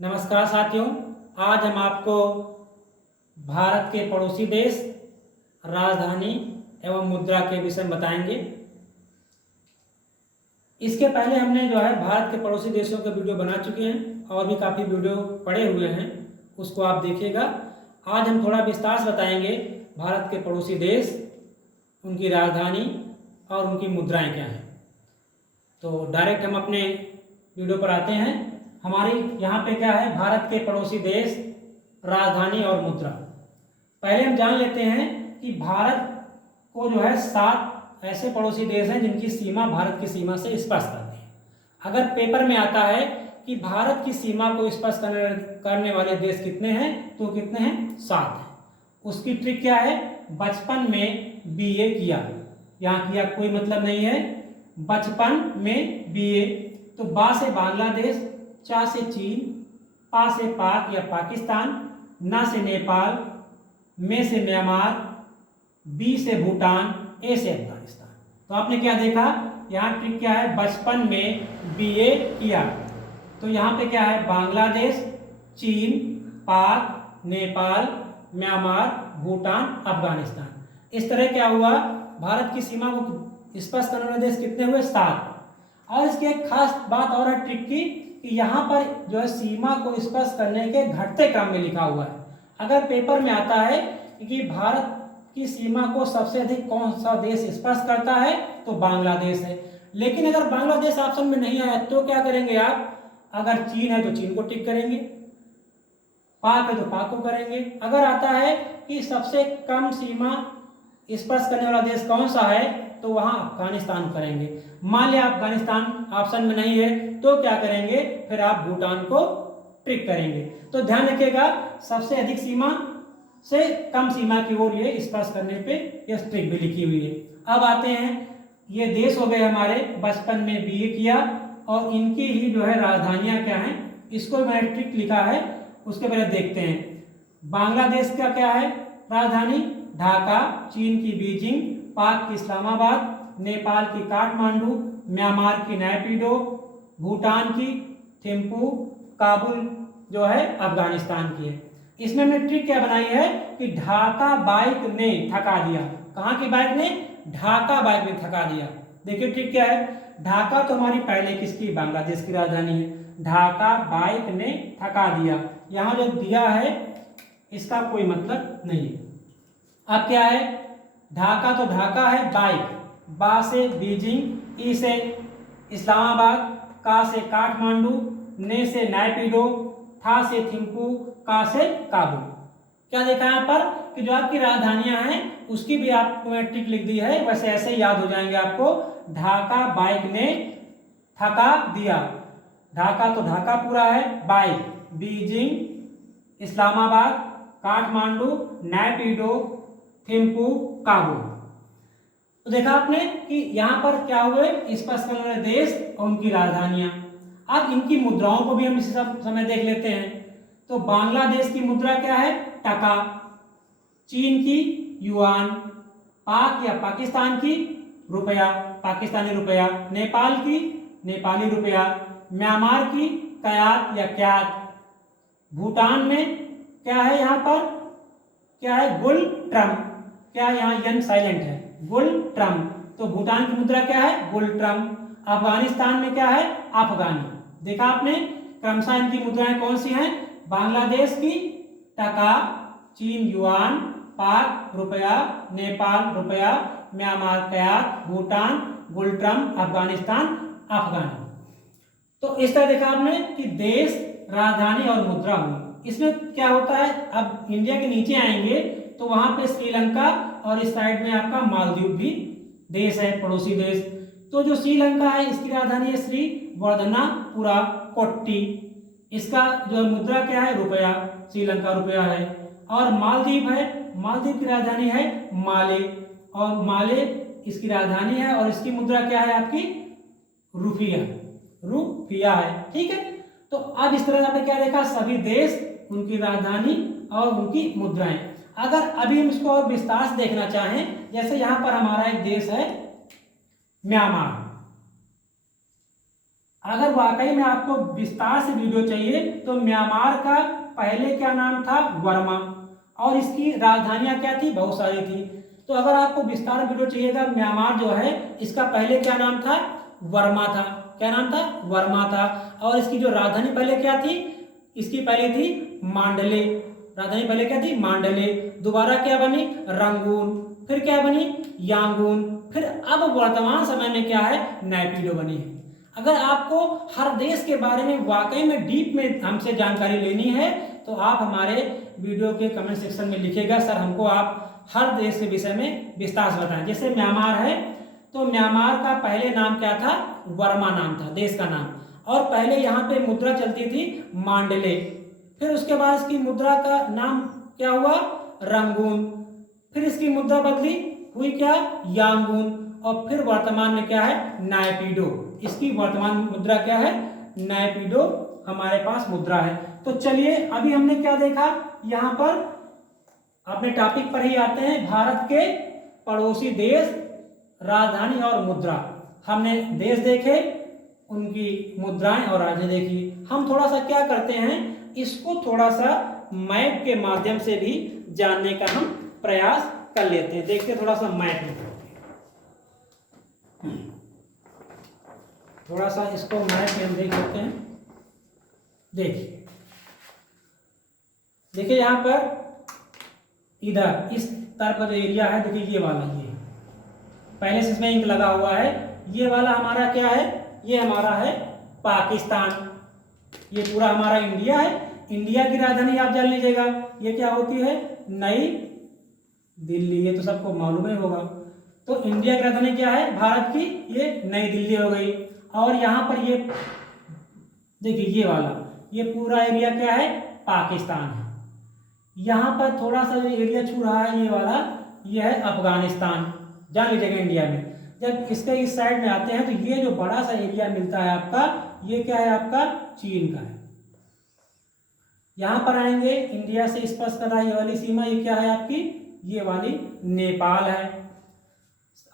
नमस्कार साथियों, आज हम आपको भारत के पड़ोसी देश, राजधानी एवं मुद्रा के विषय में बताएंगे। इसके पहले हमने भारत के पड़ोसी देशों के वीडियो बना चुके हैं और भी काफ़ी वीडियो पड़े हुए हैं, उसको आप देखिएगा। आज हम थोड़ा विस्तार से बताएंगे भारत के पड़ोसी देश, उनकी राजधानी और उनकी मुद्राएं क्या हैं। तो डायरेक्ट हम अपने वीडियो पर आते हैं। हमारी यहाँ पे क्या है, भारत के पड़ोसी देश, राजधानी और मुद्रा। पहले हम जान लेते हैं कि भारत को 7 ऐसे पड़ोसी देश हैं जिनकी सीमा भारत की सीमा से स्पर्श करती है। अगर पेपर में आता है कि भारत की सीमा को स्पर्श करने वाले देश कितने हैं, तो कितने हैं? 7 हैं। उसकी ट्रिक क्या है? बचपन में बीए किया, यहाँ किया कोई मतलब नहीं है, बचपन में बीए। तो बा से बांग्लादेश, चा से चीन, पा से पाक या पाकिस्तान, ना से नेपाल, में से म्यांमार, बी से भूटान, ए से अफगानिस्तान। तो आपने क्या देखा, यहाँ ट्रिक क्या है? बचपन में बीए किया। तो यहाँ पे क्या है? बांग्लादेश, चीन, पाक, नेपाल, म्यांमार, भूटान, अफगानिस्तान। इस तरह क्या हुआ, भारत की सीमा को स्पर्श करने वाले देश कितने हुए? 7। और इसकी एक खास बात और है ट्रिक की, कि यहाँ पर सीमा को स्पर्श करने के घटते क्रम में लिखा हुआ है। अगर पेपर में आता है कि भारत की सीमा को सबसे अधिक कौन सा देश स्पर्श करता है, तो बांग्लादेश है। लेकिन अगर बांग्लादेश ऑप्शन में नहीं आया तो क्या करेंगे आप? अगर चीन है तो चीन को टिक करेंगे, पाक है तो पाक को करेंगे। अगर आता है कि सबसे कम सीमा स्पर्श करने वाला देश कौन सा है, तो वहां अफगानिस्तान करेंगे। मान लिया अफगानिस्तान ऑप्शन में नहीं है तो क्या करेंगे? फिर आप भूटान को ट्रिक करेंगे। तो ध्यान रखिएगा, सबसे अधिक सीमा से कम सीमा की ओर ये स्पर्श करने पे ये ट्रिक भी लिखी हुई है। अब आते हैं, ये देश हो गए हमारे, बचपन में बीए किया, और इनकी ही राजधानियां क्या हैं, इसको मैंने ट्रिक लिखा है, उसके पहले देखते हैं। बांग्लादेश का क्या है राजधानी? ढाका, चीन की बीजिंग, पाक की इस्लामाबाद, नेपाल की काठमांडू, म्यांमार की नैपिडो, भूटान की थिम्पू, काबुल अफगानिस्तान की है। इसमें हमने ट्रिक क्या बनाई है कि ढाका बाइक ने थका दिया। कहाँ की बाइक ने? ढाका बाइक ने थका दिया। देखिए ट्रिक क्या है, ढाका तो हमारी पहले किसकी? बांग्लादेश की राजधानी है। ढाका बाइक ने थका दिया, यहाँ जो दिया है इसका कोई मतलब नहीं है। अब क्या है? ढाका तो ढाका है, बाइक, बा से बीजिंग, ई से इस्लामाबाद, का से काठमांडू, ने से नैपिडो, था से थिम्पू, का से काबुल। क्या देखा यहाँ पर कि जो आपकी राजधानियां हैं उसकी भी आपको ट्रिक लिख दी है, वैसे ऐसे ही याद हो जाएंगे आपको। ढाका बाइक ने थका दिया, ढाका तो ढाका पूरा है, बाइक, बीजिंग, इस्लामाबाद, काठमांडू, नैपिडो, थिम्पू, काबुल। तो देखा आपने कि यहाँ पर क्या हुए, स्पर्श करने वाले देश और उनकी राजधानियां। अब इनकी मुद्राओं को भी हम इसी समय देख लेते हैं। तो बांग्लादेश की मुद्रा क्या है? टका, चीन की युआन, पाक या पाकिस्तान की रुपया, पाकिस्तानी रुपया, नेपाल की नेपाली रुपया, म्यांमार की कयात या क्यात, भूटान में क्या है, यहाँ पर क्या है? गुल ट्रम। क्या यहाँ यन साइलेंट है? गुल ट्रम। तो भूटान की मुद्रा क्या है? गुल ट्रम। अफगानिस्तान में क्या है? अफगानी। देखा आपने क्रमशः इनकी मुद्राएं कौन सी हैं? बांग्लादेश की टका, चीन युआन, पाक रुपया, नेपाल रुपया, म्यांमार कयात, भूटान गुल ट्रम, अफगानिस्तान अफगानी। तो इस तरह देखा आपने कि देश, राजधानी और मुद्रा हुई। इसमें क्या होता है, अब इंडिया के नीचे आएंगे तो वहां पे श्रीलंका और इस साइड में आपका मालदीव भी देश है, पड़ोसी देश। तो जो श्रीलंका है इसकी राजधानी है श्री वर्धनापुरा कोट्टी। इसका मुद्रा क्या है? रुपया, श्रीलंका रुपया है। और मालदीव है, मालदीव की राजधानी है माले, और माले इसकी राजधानी है, और इसकी मुद्रा क्या है आपकी? रुपया, रुपया है। ठीक है, तो अब इस तरह आपने क्या देखा, सभी देश, उनकी राजधानी और उनकी मुद्राएं। अगर अभी हम इसको और विस्तार से देखना चाहें, जैसे यहां पर हमारा एक देश है म्यांमार, अगर वाकई में आपको विस्तार से वीडियो चाहिए तो म्यांमार का पहले क्या नाम था, वर्मा, और इसकी राजधानियां क्या थी, बहुत सारी थी। तो अगर आपको विस्तार वीडियो चाहिएगा, म्यांमार जो है इसका पहले क्या नाम था, वर्मा था। क्या नाम था, वर्मा था। और इसकी जो राजधानी पहले क्या थी, इसकी पहले थी मांडले। राजधानी पहले क्या थी, मांडले। दोबारा क्या बनी, रंगून। फिर क्या बनी, यांगून। फिर अब वर्तमान समय में क्या है, नैपीडो बनी है। अगर आपको हर देश के बारे में वाकई में डीप में हमसे जानकारी लेनी है तो आप हमारे वीडियो के कमेंट सेक्शन में लिखिएगा, सर हमको आप हर देश के विषय में विस्तार से बताएं। जैसे म्यांमार है तो म्यांमार का पहले नाम क्या था, वर्मा नाम था देश का नाम, और पहले यहाँ पे मुद्रा चलती थी मांडले। फिर उसके बाद इसकी मुद्रा का नाम क्या हुआ, रंगून। फिर इसकी मुद्रा बदली हुई क्या, यांगून। और फिर वर्तमान में क्या है, नायपीडो। इसकी वर्तमान मुद्रा क्या है, नायपीडो हमारे पास मुद्रा है। तो चलिए अभी हमने क्या देखा, यहाँ पर अपने टॉपिक पर ही आते हैं, भारत के पड़ोसी देश, राजधानी और मुद्रा। हमने देश देखे, उनकी मुद्राएं और राजधानी देखी। हम थोड़ा सा क्या करते हैं, इसको थोड़ा सा मैप के माध्यम से भी जानने का हम प्रयास कर लेते हैं। देखते हैं थोड़ा सा मैप में, थोड़ा सा इसको मैप में हम देख लेते हैं। देखिए देखिए यहाँ पर इधर इस तरफ का जो एरिया है, देखिए ये वाला, ये पहले से इसमें इंक लगा हुआ है। ये वाला हमारा क्या है, ये हमारा है पाकिस्तान। ये पूरा हमारा इंडिया है। इंडिया की राजधानी आप जान लीजिएगा, ये क्या होती है, नई दिल्ली। ये तो सबको मालूम ही होगा। तो इंडिया की राजधानी क्या है, भारत की, ये नई दिल्ली हो गई। और यहाँ पर ये देखिए ये वाला, ये पूरा एरिया क्या है, पाकिस्तान है। यहाँ पर थोड़ा सा जो एरिया छू रहा है, ये वाला, ये है अफगानिस्तान, जान लीजिएगा इंडिया में। जब इसके इस साइड में आते हैं तो ये जो बड़ा सा एरिया मिलता है आपका, ये क्या है, आपका चीन का है। यहाँ पर आएंगे, इंडिया से स्पर्श कर रहा है ये वाली सीमा, ये क्या है आपकी, ये वाली नेपाल है।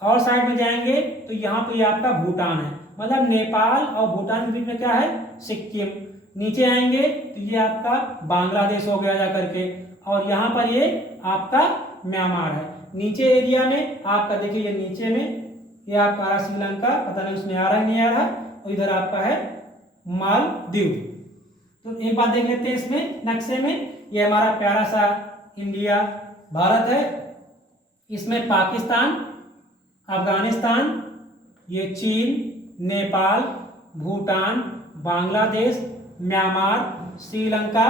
और साइड में जाएंगे तो यहाँ पे आपका भूटान है, मतलब नेपाल और भूटान के बीच में क्या है, सिक्किम। नीचे आएंगे तो ये आपका बांग्लादेश हो गया जा करके, और यहाँ पर ये आपका म्यांमार है। नीचे एरिया में आपका देखिए, ये नीचे में ये आपका आ रहा श्रीलंका, पता नहीं उसमें आ रहा है नहीं आ रहा, और इधर आपका है मालदीव। तो एक बात देख लेते हैं इसमें नक्शे में, ये हमारा प्यारा सा इंडिया भारत है, इसमें पाकिस्तान, अफगानिस्तान, ये चीन, नेपाल, भूटान, बांग्लादेश, म्यांमार, श्रीलंका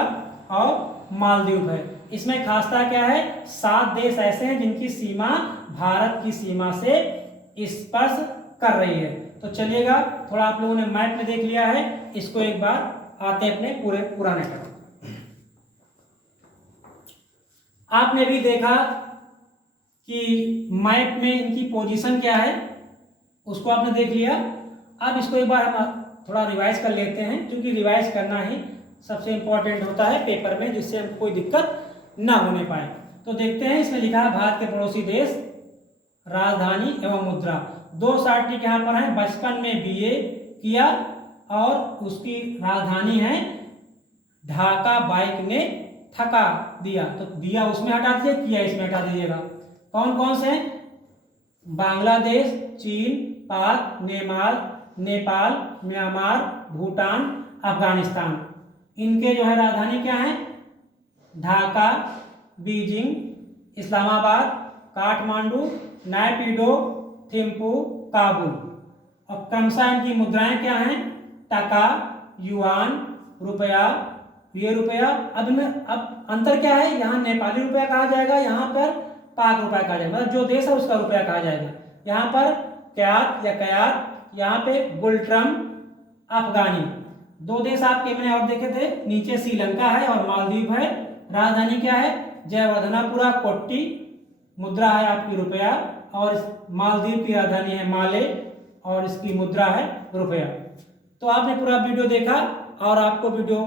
और मालदीव है। इसमें खासता क्या है, 7 देश ऐसे हैं जिनकी सीमा भारत की सीमा से स्पर्श कर रही है। तो चलिएगा, थोड़ा आप लोगों ने मैप में देख लिया है, इसको एक बार आते हैं अपने पूरे पुराने पर। आपने भी देखा कि मैप में इनकी पोजीशन क्या है, उसको आपने देख लिया। अब इसको एक बार हम थोड़ा रिवाइज कर लेते हैं, क्योंकि रिवाइज करना ही सबसे इंपॉर्टेंट होता है पेपर में, जिससे हमको कोई दिक्कत ना होने पाए। तो देखते हैं, इसमें लिखा है भारत के पड़ोसी देश, राजधानी एवं मुद्रा। 2 शॉर्ट ट्रिक यहाँ पर है, बचपन में बीए किया और उसकी राजधानी है ढाका, बाइक ने थका दिया। तो दिया उसमें हटा दीजिए, किया इसमें हटा दीजिएगा। कौन कौन से हैं, बांग्लादेश, चीन, पाक, नेपाल, म्यांमार, भूटान, अफगानिस्तान। इनके जो है राजधानी क्या है, ढाका, बीजिंग, इस्लामाबाद, काठमांडू, नायपीडो, थिम्पू, काबुल। और क्रमशः इनकी मुद्राएं क्या हैं, टका, युआन, रुपया, ये रुपया। अब अंतर क्या है, यहाँ नेपाली रुपया कहा जाएगा, यहाँ पर पाक रुपया कहा जाएगा, मतलब जो देश है उसका रुपया कहा जाएगा। यहाँ पर क्यात या कयात, यहाँ पे गुलट्रम, अफगानी। 2 देश आपके मैंने और देखे थे, नीचे श्रीलंका है और मालदीव है। राजधानी क्या है, जयवर्धनापुरा, कोट्टी। मुद्रा है आपकी रुपया, और मालदीव की राजधानी है माले, और इसकी मुद्रा है रुपया। तो आपने पूरा वीडियो देखा और आपको वीडियो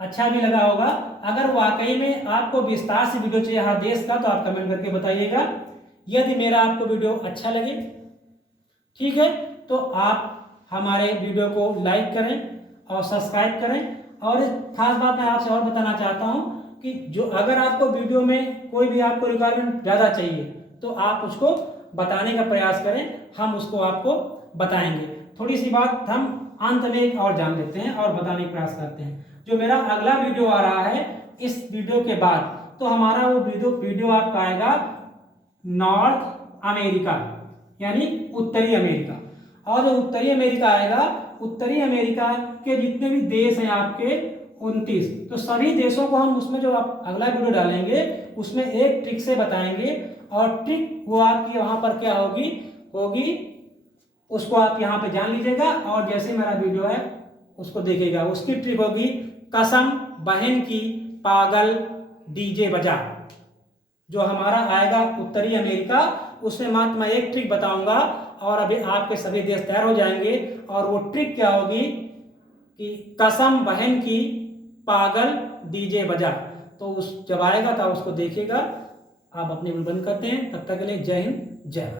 अच्छा भी लगा होगा। अगर वाकई में आपको विस्तार से वीडियो चाहिए हर देश का, तो आप कमेंट करके बताइएगा। यदि मेरा आपको वीडियो अच्छा लगे, ठीक है, तो आप हमारे वीडियो को लाइक करें और सब्सक्राइब करें। और खास बात मैं आपसे और बताना चाहता हूँ कि जो अगर आपको वीडियो में कोई भी आपको रिक्वायरमेंट ज़्यादा चाहिए तो आप उसको बताने का प्रयास करें, हम उसको आपको बताएंगे। थोड़ी सी बात हम अंत में और जान लेते हैं और बताने का प्रयास करते हैं। जो मेरा अगला वीडियो आ रहा है इस वीडियो के बाद, तो हमारा वो वीडियो आपका आएगा नॉर्थ अमेरिका यानी उत्तरी अमेरिका। और जो उत्तरी अमेरिका आएगा, उत्तरी अमेरिका के जितने भी देश हैं आपके 29, तो सभी देशों को हम उसमें जो आप अगला वीडियो डालेंगे उसमें एक ट्रिक से बताएंगे। और ट्रिक वो आपकी वहां पर क्या होगी उसको आप यहाँ पे जान लीजिएगा। और जैसे मेरा वीडियो है उसको देखिएगा। उसकी ट्रिक होगी कसम बहन की पागल डीजे बजा। जो हमारा आएगा उत्तरी अमेरिका, उसमें मात्र मैं एक ट्रिक बताऊंगा और अभी आपके सभी देश तैयार हो जाएंगे। और वो ट्रिक क्या होगी कि कसम बहन की पागल डीजे बजा। तो उस जब आएगा तो उसको देखिएगा। आप अपने बंद करते हैं, तब तक के लिए जय हिंद जय भारत।